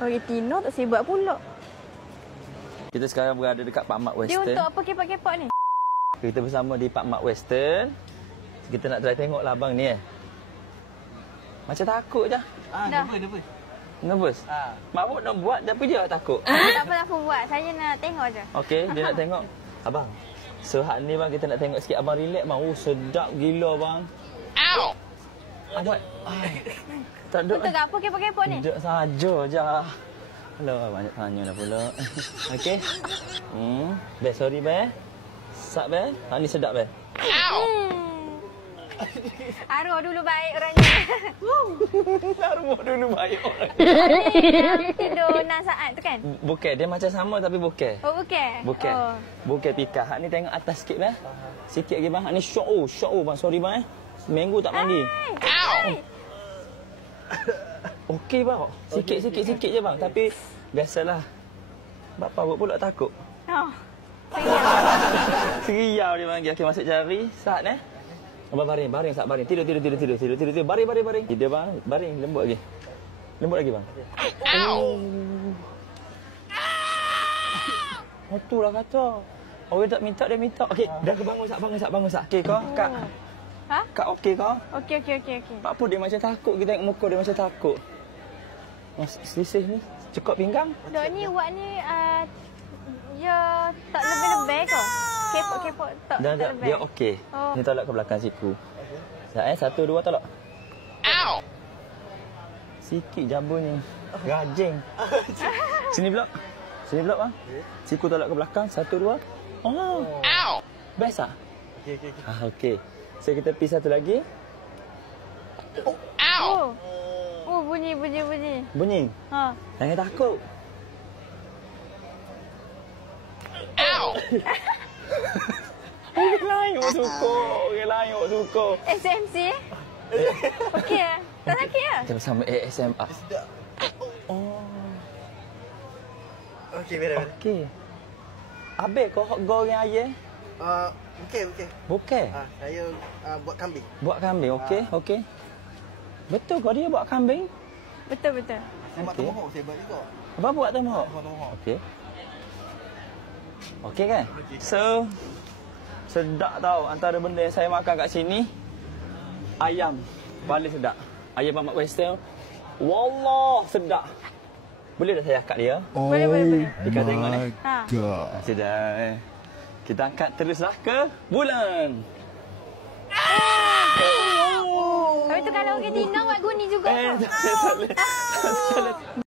Orang Tino tak sibuk pula. Kita sekarang berada dekat Pak Mat Dia Western. untuk apa kepak-kepak ni? Kita bersama di Pak Mat Western. Kita nak try tengok lah abang ni Macam takut je. Nervous. Nervous? Mak Buk nak buat tapi dia takut. Tak apa buat. Saya nak tengok je. Okey, dia nak tengok. Abang, sehak ni bang kita nak tengok sikit abang relax bang. Oh, sedap gila bang. Ow! Abang, tak ada. Betul ke apa kepak-kepak ni? Duduk saja je. Alah, banyak tanya dah pula. Okey. Best, sorry best. Sat best. Ha ni sedap best. Arwah dulu baik orangnya. Arwah dulu baik orangnya. Tidur 6 saat tu kan? Bukan, dia macam sama tapi bukan. Oh, bukan? Bukan. Oh. Bukan pika. Hak ni tengok atas sikit bang. Sikit lagi bang. Hak ni syok bang. Sorry bang Seminggu tak mandi. Okey bang. Sikit je bang. Tapi biasalah. Bapa Buk pula takut. Oh. Seriau dia panggil. Okey, masuk jari. Sat Abang baring. Tidur. Baring. Tidur bang. Baring. Lembut lagi bang. Itulah kata. Orang tak minta, dia minta. Okey, dah bangun sak. Okey kau, Kak. Ha? Kak okey kau? Okey. Apa dia macam takut? Kita tengok muka dia macam takut. Selisih ni. Cekok pinggang. Dok ni buat ni dia tak lebih-lebih ke? Kepok-kepok tak lebih. Dia okey. Oh. Ni tolak ke belakang siku. Sekejap 1 2 tolak. Ow! Sikit jambulnya. Gajing. Sini blok bang. Siku tolak ke belakang. 1 2. Oh. Ow! Best ah? Okey. Okey. So kita pergi satu lagi. Ow! Oh, bunyi. Bunyi. Ha. Jangan takut. Ow! Orang lain suka. SMC? Okey ah. Tak sakit ah? Kita bersama ASMR. Oh. Okey, beres. Okey. Habis kau hot goreng ayam? Bukan. Bukan. Saya buat kambing. Buat kambing, okey. Betul kau dia buat kambing? Betul. Saya buat tomahawk, saya buat juga. Abang buat tomahawk? Buat tomahawk. Okey. Okey kan? So, sedap tau. Antara benda yang saya makan kat sini, ayam. Paling sedap. Ayam Pak Mat Western. Wallah, sedap. Boleh dah saya akak dia? Boleh. Kita tengok ni. Ha. Sedap. Kita angkat teruslah ke bulan. Tapi tu kalau orang Tino buat guni juga. Tak boleh.